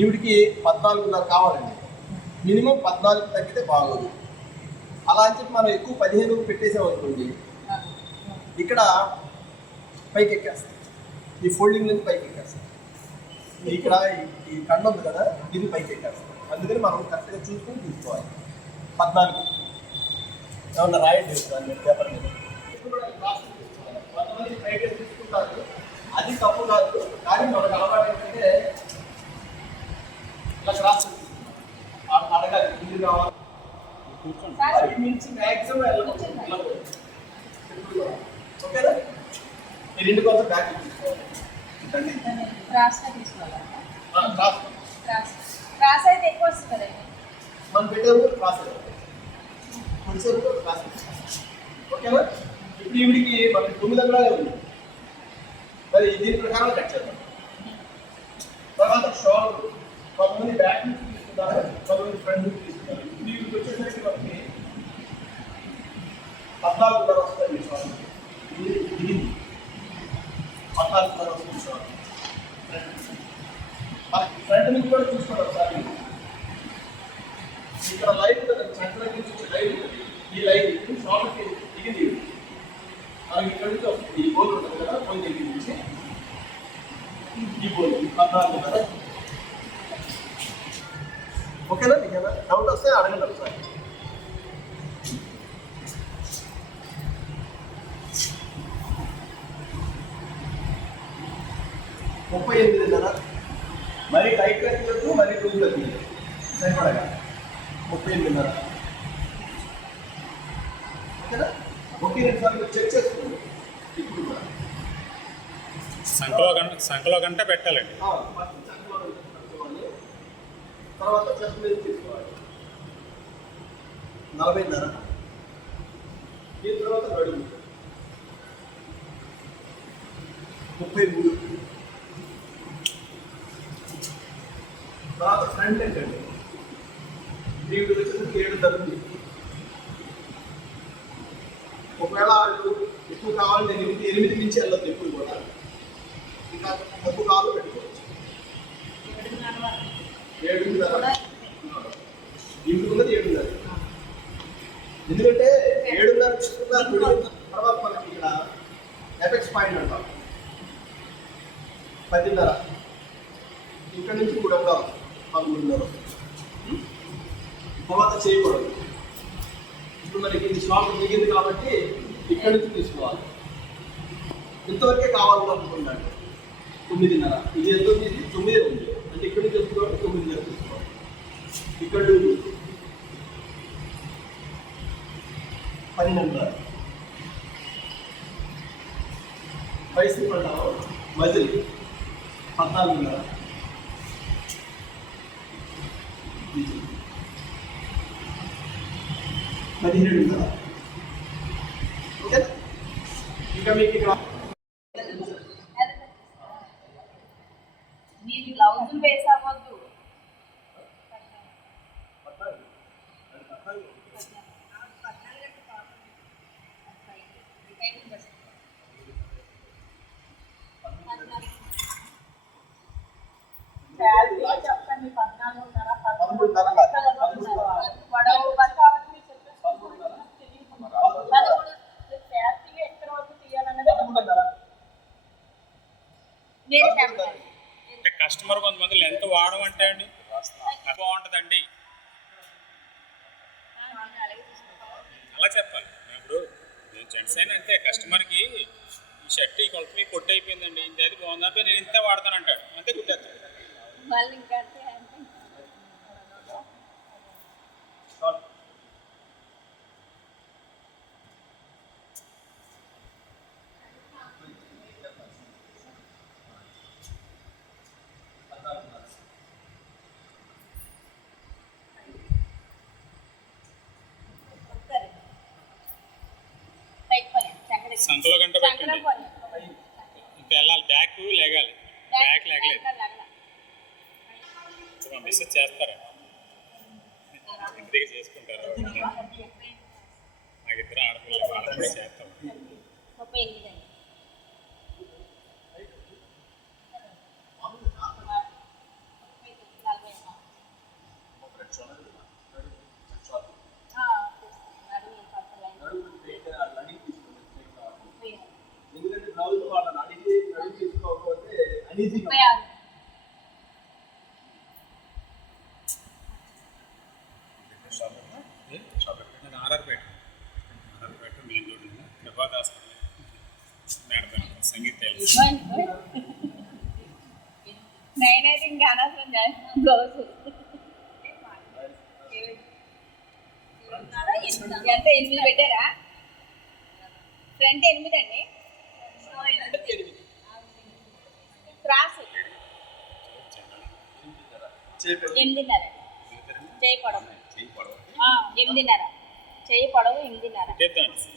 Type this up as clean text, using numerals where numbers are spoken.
ఈవిడికి 14.5 కావాలండి. మినిమం 14 తగ్గితే బాగోదు. అలా అని చెప్పి మనం ఎక్కువ 15 పెట్టేసామనుకోండి, ఇక్కడ పైకి ఎక్కేస్తాం. ఈ ఫోల్డింగ్ నుంచి పైకి ఎక్కేస్తాం. ఇక్కడ ఈ కండ ఉంది కదా, ఇది పైకి ఎక్కేస్తాం. అందుకని మనం కరెక్ట్గా చూసుకొని తీసుకోవాలి. 14 ఏమన్నా రాయండి దాన్ని పేపర్ మీద. కొంతమంది పైకి తీసుకుంటారు, అది తప్పు కాదు. కానీ మనకు అలవాటు ఏంటంటే ఇలా క్రాస్ అడగాలి, ఇది కావాలి. అది మించి మ్యాక్సిమం ఓకేనా? మీరు ఇంటి కోసం బ్యాక్ తీసుకోవాలి. మనం పెట్టేప్పుడు క్రాస్ క్రాస్. ఓకేనా? ఇప్పుడు ఈవిడికి మనకి 9 అంగుళాలే ఉంది. మరి దీని ప్రకారం కట్ చేద్దాం. తర్వాత షోల్డర్ కొంతమంది బ్యాక్ నుంచి తీసుకుంటారు, కొంతమంది ఫ్రంట్ నుంచి తీసుకుంటారు. వీటికి వచ్చేసరికి మనకి 14 వస్తుంది. షోల్డర్ దిగింది 14 వస్తుంది. షోల్డర్ మనకి ఫ్రంట్ నుంచి కూడా చూసుకోండి ఒకసారి. ఇక్కడ లైన్ ఉంటుంది, సెంటర్ నుంచి లైన్, ఈ లైన్ షోల్డర్కి దిగింది. మనకి ఇక్కడ నుంచి వస్తుంది, ఈ బోల్ ఉంటుంది కదా, పోయి దగ్గర నుంచి ఈ బోల్ 14 కదా. ఓకేనా? నీకేనా డౌట్ వస్తే అడగండి ఒకసారి. ముప్పై 38.5. మరి టైట్ తగ్గినట్టు, మరి లూజ్ తగ్గినట్టు సరిపడగా 38.5. ఓకేనా? ఒకే 2 సార్లు చెక్ చేసుకోండి. ఇప్పుడు కూడా సంఖ్యలో గంట పెట్టాలండి. తర్వాత చెస్ట్ మీద తీసుకోవాలి 40.5. దీని తర్వాత నడుము 33. తర్వాత ఫ్రంట్ ఏంటండి, దీనికి వచ్చేసరికి 7.5 ఉంది. ఒకవేళ వాళ్ళు ఎక్కువ కావాలి, నేను 8 నుంచి వెళ్ళదు. ఎప్పుడు కూడా ఇంకా తక్కువ కావాలో పెట్టుకోవచ్చు. 7.5 ఇంటికి ఉన్నది 7.5. ఎందుకంటే 7.5 తీసుకున్నారు. తర్వాత మనకి ఇక్కడ ఎపెక్స్ పాయింట్ అంటాం 10.5. ఇక్కడ నుంచి 3 అంగుళాలు 13.5. తర్వాత చేయకూడదు. ఇప్పుడు మనకి ఇది షాప్ దిగింది కాబట్టి ఇక్కడ నుంచి తీసుకోవాలి. ఇంతవరకే కావాలనుకుంటున్నాను 9.5. ఇది ఎంత ఉంది? ఇది 9 ఉంది. అంటే ఇక్కడ నుంచి వస్తుంది 9.5 తీసుకోవాలి. ఇక్కడ 12.5. వయసు పడ్డాము మజిల్ 14.5. 17.5. ఓకే. ఇంకా మీకు ఇక్కడ మీరు గ్లౌజులు వేసవద్దు. చెప్పండి 14.5. కస్టమర్ కొంతమంది లెంత్ వాడమంటే అండి బాగుంటుందండి అలా చెప్పాలి. ఇప్పుడు నేను జెంట్స్ అయినా అంతే, కస్టమర్కి ఈ షర్ట్ ఈ కొలత మీకు కొట్టు అయిపోయిందండి, ఇంత అది బాగుందా, నేను ఇంతే వాడతాను అంటాడు, అంతే కుట్టేస్తాను. సంకలో గంట పెట్టండి. ఇంకా వెళ్ళాలి, బ్యాక్ లేగాలి, బ్యాక్ లేగలేదు. మెసేజ్ చేస్తారా? ఇంటి దగ్గర చేసుకుంటారు. నాకు 2 ఆడపిల్లలు, వాళ్ళకి చేస్తాం. నేనైతే ఇంకా అనవసరం చేస్తాను బ్లౌజ్ ఎంత 8 పెట్టారా ఫ్రంట్ 8 అండి క్రాస్ 8:30 చేయి పొడవు 8:30 చేయి పొడవు 8:30